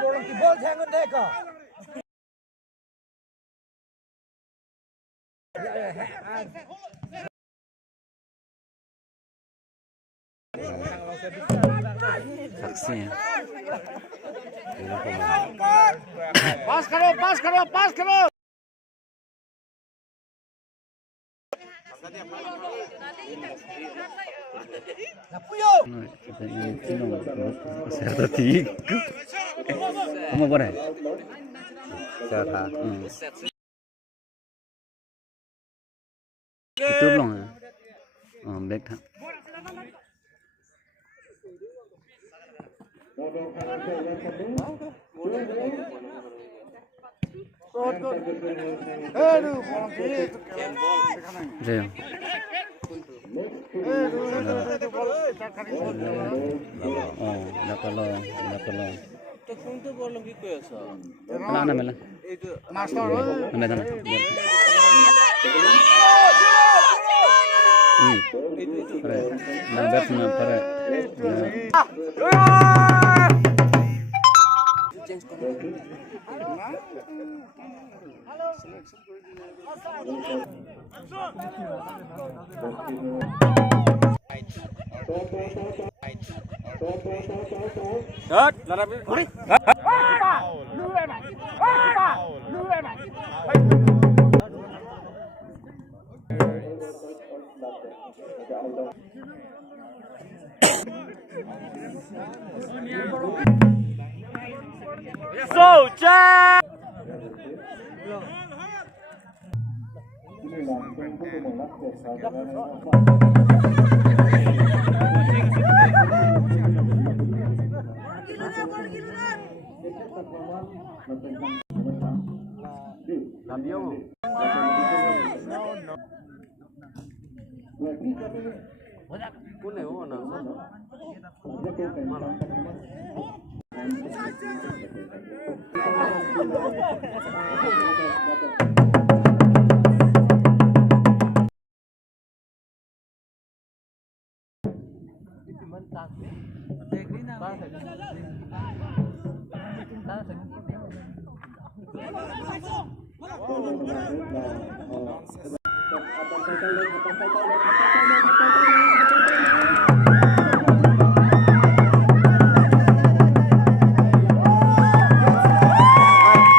bolong kibol jangan deka. Saksinya. Pas karo. No, kita ini no, peserta tiga. Kamu apa nih? Peserta. Itu belum ya? Oh, baik tak? Jaya. Oh, dah kalau. Itu bolong gitu ya, so. Mana mela? Master. Mana? Itu. Nah, batsman pare.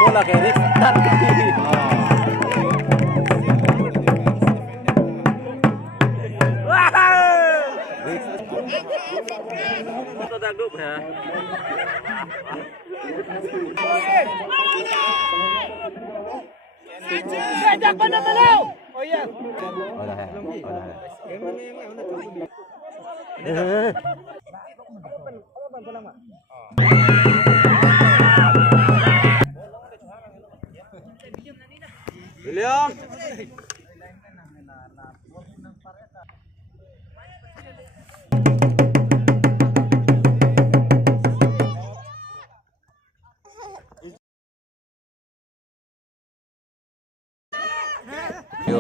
Bola kayak restart. Foto dangdut ya. Sejak mana belau? Oh iya. Udah. William.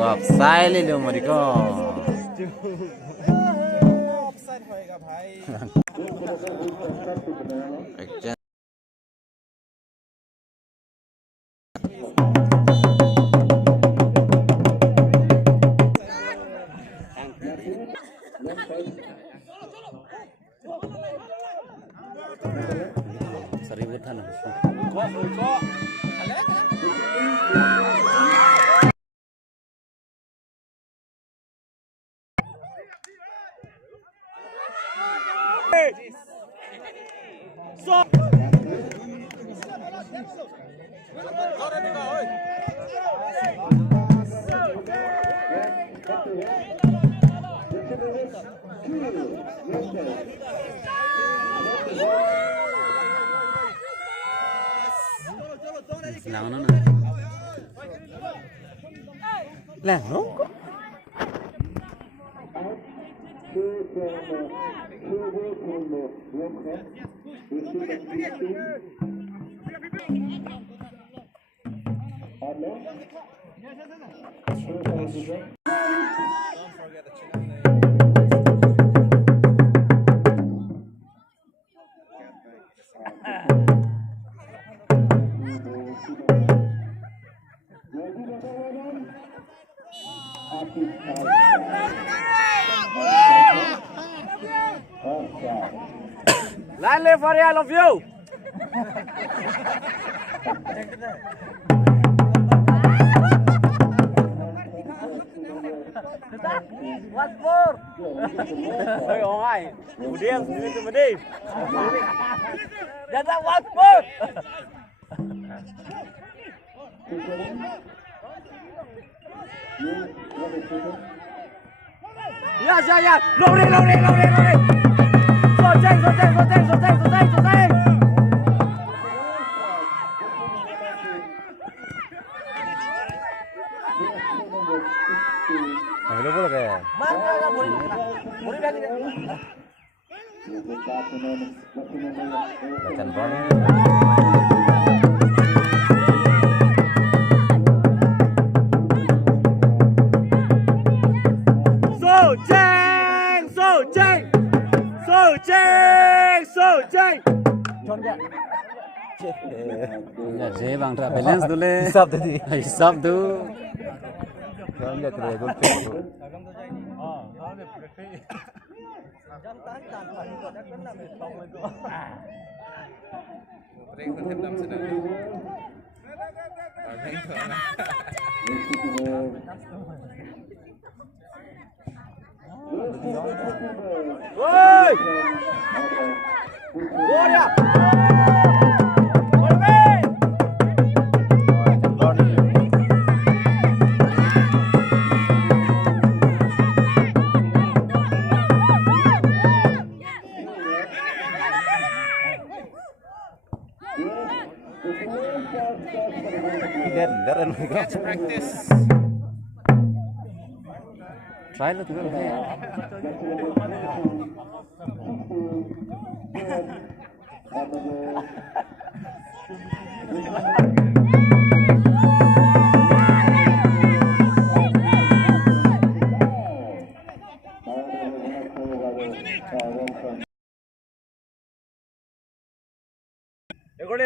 offside ले लो मेरे को ऑफसाइड होएगा भाई seribu tanah Senang mana? Lah, nongko. Don't forget the Line left area, I love you. One more. Hey, all right. Kemudian, kemudian. That's one more. Yes, yeah, yeah. Loading. Soteng. Ayo boleh ke? Bacaan bawahnya. Sojeng. Ya, je bang, tak balance dulu. Hisap tadi. Hisap tu. Soalnya kira gol tu. Woi. Gloria. Let's practice. Try lah tu kan.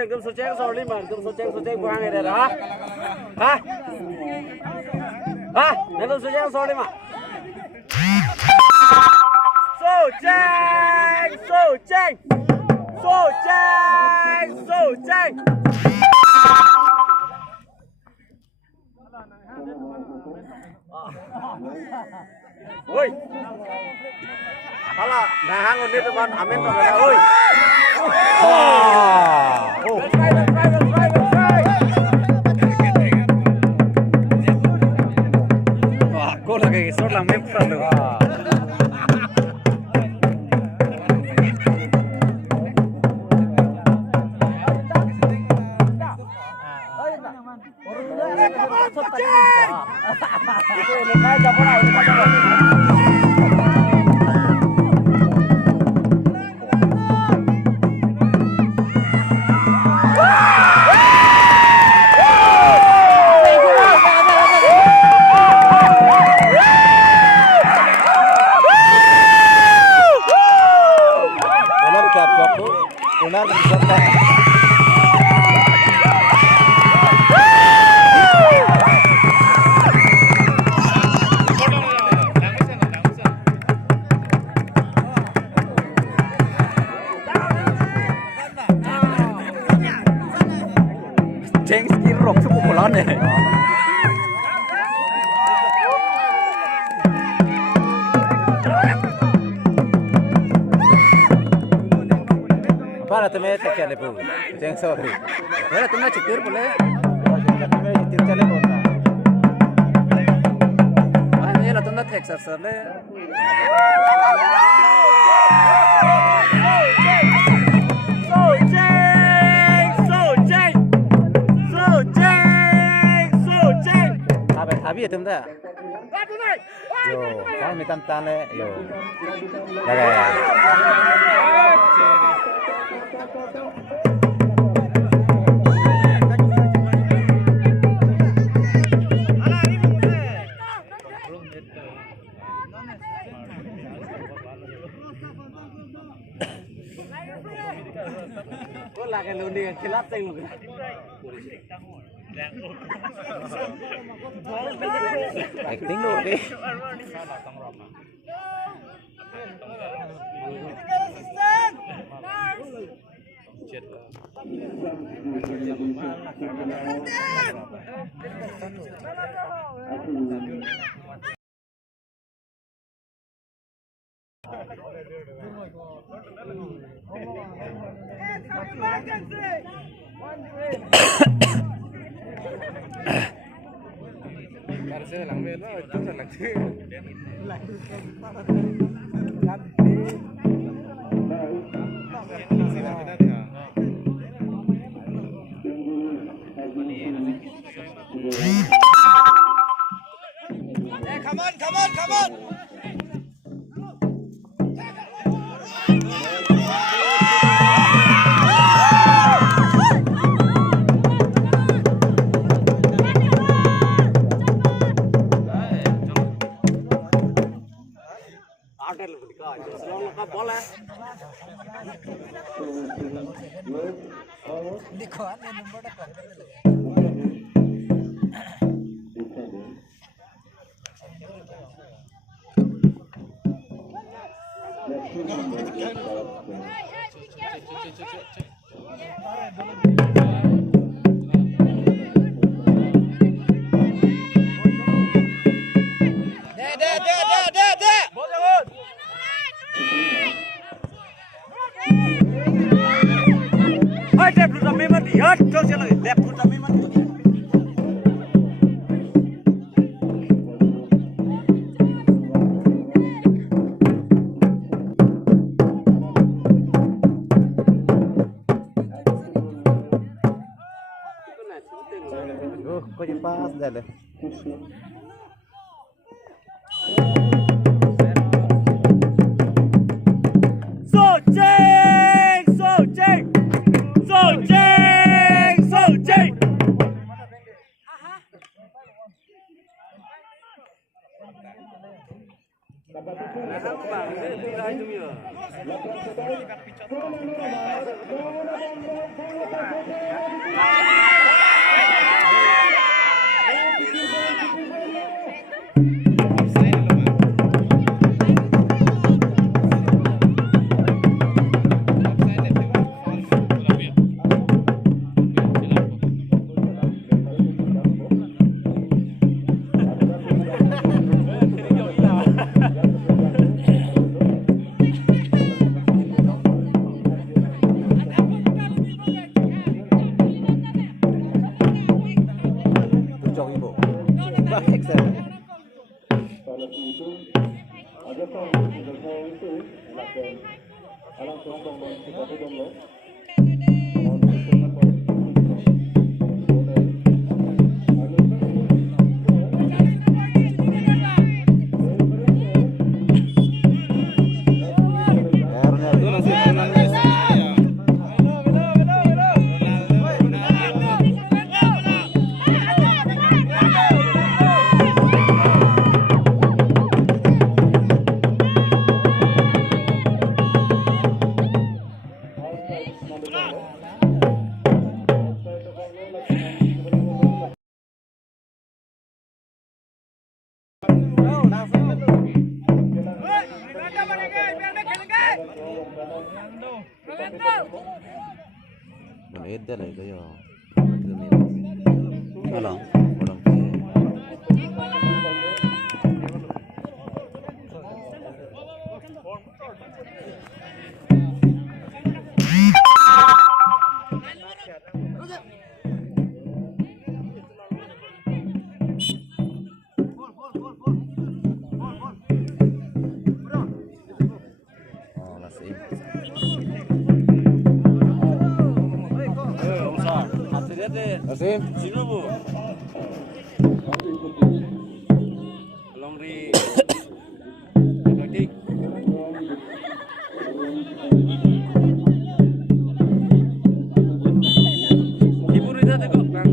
एकदम सोचेगा सॉरी मार एकदम सोचेगा बुआ नहीं रहा हाँ एकदम सोचेगा सॉरी मार सोचें woi hala nahang undi teman amin pada woi Wah, kau lagi sort lang mem front tu. Jeng skill rock cukup bolan deh. Apa tu macam क्या ले पू? Jeng sorry. Boleh tu macam cetir boleh. Cetir चले बोलना. Ah, ni lah tu nak Texas le. Abi itu menda. Yo, kau minta tane yo. Jaga. kau lagi lundi khilaf teng lu Acting dulu deh. Come on, come on, come on. Kau jumpa sudah deh. Eda lah itu yo. Alang. Ulang. Oh, masih. Asim. Sino bu? Long ri. Nanti. Ibu Rita teko Kang.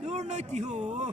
Đuổi nơi chỉ hồ.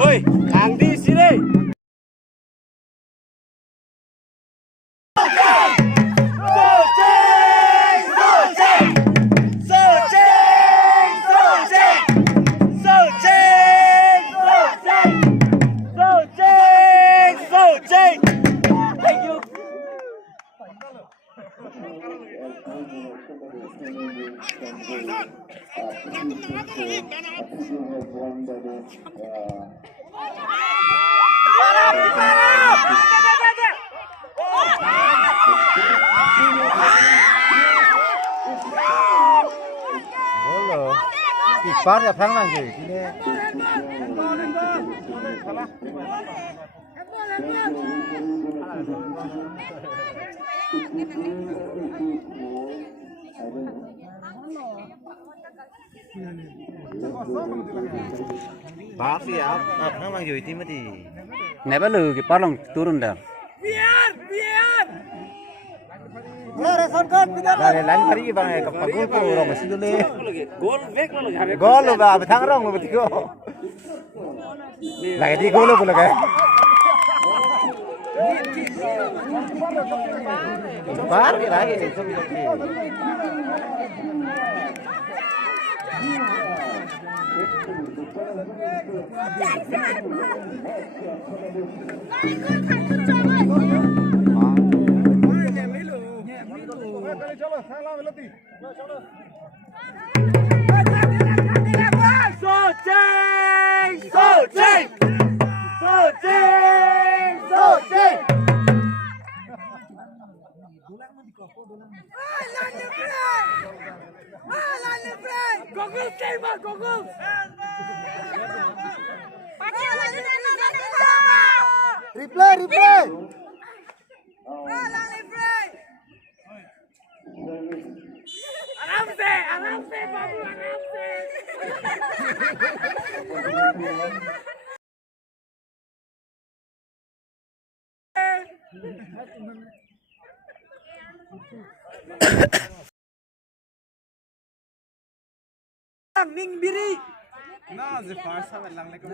Oi, ang di sini. Golo. Kiper ya phang lagi sini. Bác sih ya, phang lagi itu mati. Này bắt lử cái bắt lòng turun dah. Dari lain kali bang ya kapagul ko orang masih dulu. Gol vek lo lagi. Gol lo ba, phang orang lo betul. Lagi di gol lo pula kan. Bar lagi itu. Replay. आराम से बाबू आराम से Ning biri. Nah, zepar sa lang like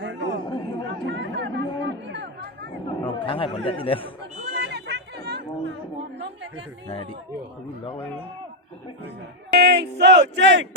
Rồi tháng hai vẫn đi lên. Này đi. Lóc lên. So ching.